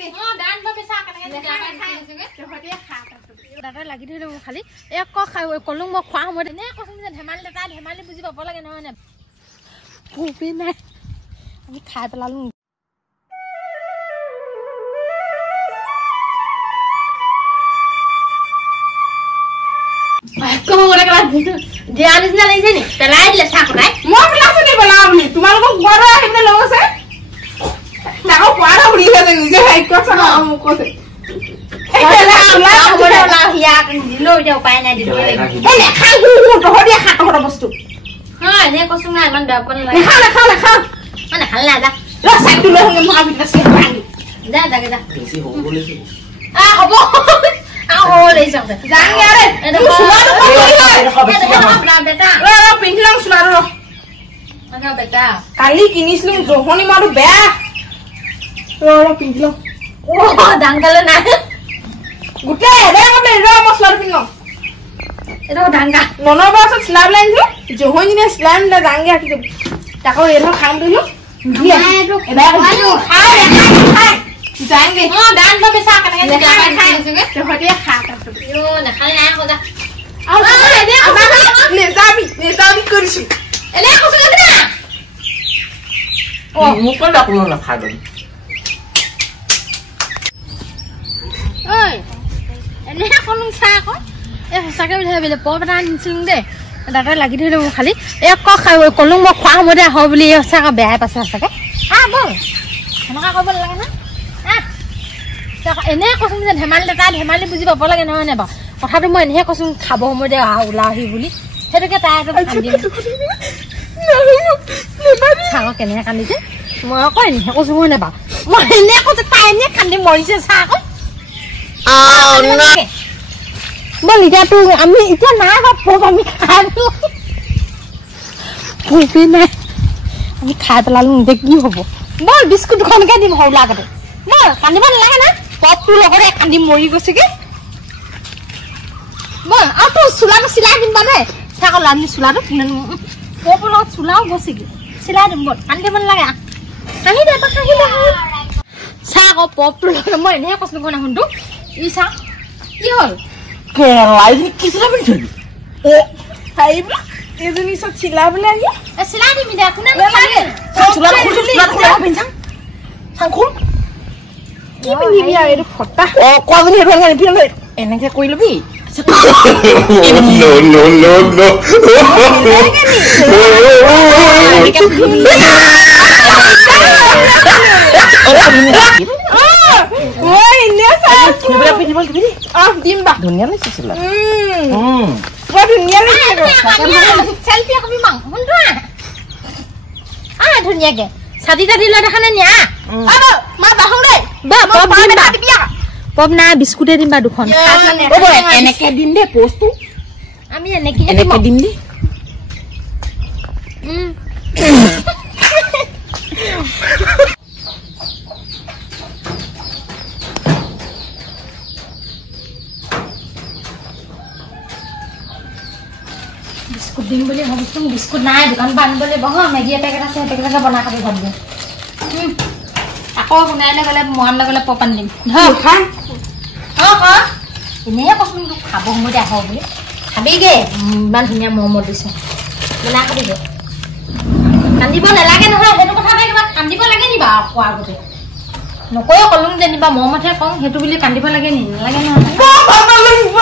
দে দান বাবে চা কেনেকে খাই তহতে খা দাদা লাগি ধৰিলে মোক খালি এক কলং মই খোৱা সময়ত এনে কৈছোঁ যে ধেমালি দাদা ধেমালি বুজি পাব লাগে নহয় নে ভূপি নাই আমি খাই পেলালো কম করে ক্লাস দিয়া নিচিনা লাগিছে নি পেলাই দিলে চাক নাই মই ক্লাস দি পেলাম নি তোমালোকক ঘৰ আহিলে লগ আছে তাকো পাৰা উৰি আছে নিজে হাইক কথা মোক কৈছে বস্তু এনে কৈছো না ইমান বেয়া পোৱা নালাগে মানে ভাল না যা যা যাগে যা হ'ব কালি কিনিছিলো জহনি মাৰো বেয়া পিন্ধিলো ডাংগালে নাই গোটেই মছলাটো পিন্ধ এটা ডাংগা মনৰ পাছত চিলাব লাগিছিল জহনি নে চিলাই নিলে ডাংগে আঁকি দিব তাকো এইটো খাম দিলো जाएंगे हां दान में सा करके खाए तो हटे खा कर यो न खाली ना हो जा ले जा भी करसी एले को सुन ना ओ मुको डाकलो ना खा दो ओय एले कोन सा को ए सके बिले पबना निसिं दे दादा লাগি ধৰিলে মোক খালি এক কলং মই খোৱা সময়তে আহ বুলি সঁচাকে বেয়া পাছে সঁচাকে বল এনেকা কৰিব লাগে না এনে কৈছো যে ধেমালি দাদা ধেমালি বুজি পাব লাগে নহয় নে বাৰু কথাটো মই এনেহে কৈছো খাব সময়তে ওলাহি বুলি সেইটোকে তাই চাহ কেনেকে কান্দিছে মই আকৌ এনেহে কৈছো হয় নে বাৰু মই এনে কৈছো তাই এনে কান্দি মৰিছে চাহ আকৌ বল এতিয়াতো আমি এতিয়া নাই পপ আমি খালো ভূপি নাই আমি খাই পেলালো এতিয়া কি হ'ব বল বিস্কুট দুখনকে দিম সৰু লাগতে বল কান্দিব নালাগে না পপটো লগতে কান্দি মৰি গৈছে কি বল আৰু তো চুলাটো চিলাই দিম মানে চাকল আমি চুলাটো পপৰ লগত চুলাও গৈছে কি চিলাই দিম বল কান্দিব নালাগে কাহি দে কাহি দে চাক পপটো লগত মই এনেহে কৈছো কোন শুনটো ই চা কি হ'ল কেলাই কি চিলাই পিন্ধি এ হাইবা এজনী সব চিলাবলে আনি চিলাই দিম দে কোনে নালাগে চুলাটো পিন্ধা চাংখুল কি পিন্ধিবি আৰু এইটো ফটা কোৱাজনী হেৰু আনি পিন্ধ এনেকে কৰি লবি ধুনীয়া লাগিছিল ধুনীয়াকে ছাতি তাতি লৈ দেখা নাই নিয়া পপ না বিস্কুটে দিম বা দুখন এনেকে দিম দে পোষ্টটো আমি এনেকে দিম দে বিস্কুট দিম বুলি ভাবিছো বিস্কুট নাই দোকান পৰা আনিবলৈ বহ মেগী পেকেট আছে পেকেটকে বনাই খাবি ভাবি আকৌ বনাইলে গ'লে মন লগলে পপান দিম এনেহে কৈছো খাব সময়তে আহ বুলি খাবিগে ইমান ধুনীয়া মৰমৰ দিছে বনাই খাবিগে কান্দিব নালাগে নহয় সেইটো কথা নাই কিবা কান্দিব লাগে নি বাৰু খোৱাৰ আগতে নকৈও কলম যেনিবা মৰমতহে কওঁ সেইটো বুলি কান্দিব লাগে নি নালাগে নহয়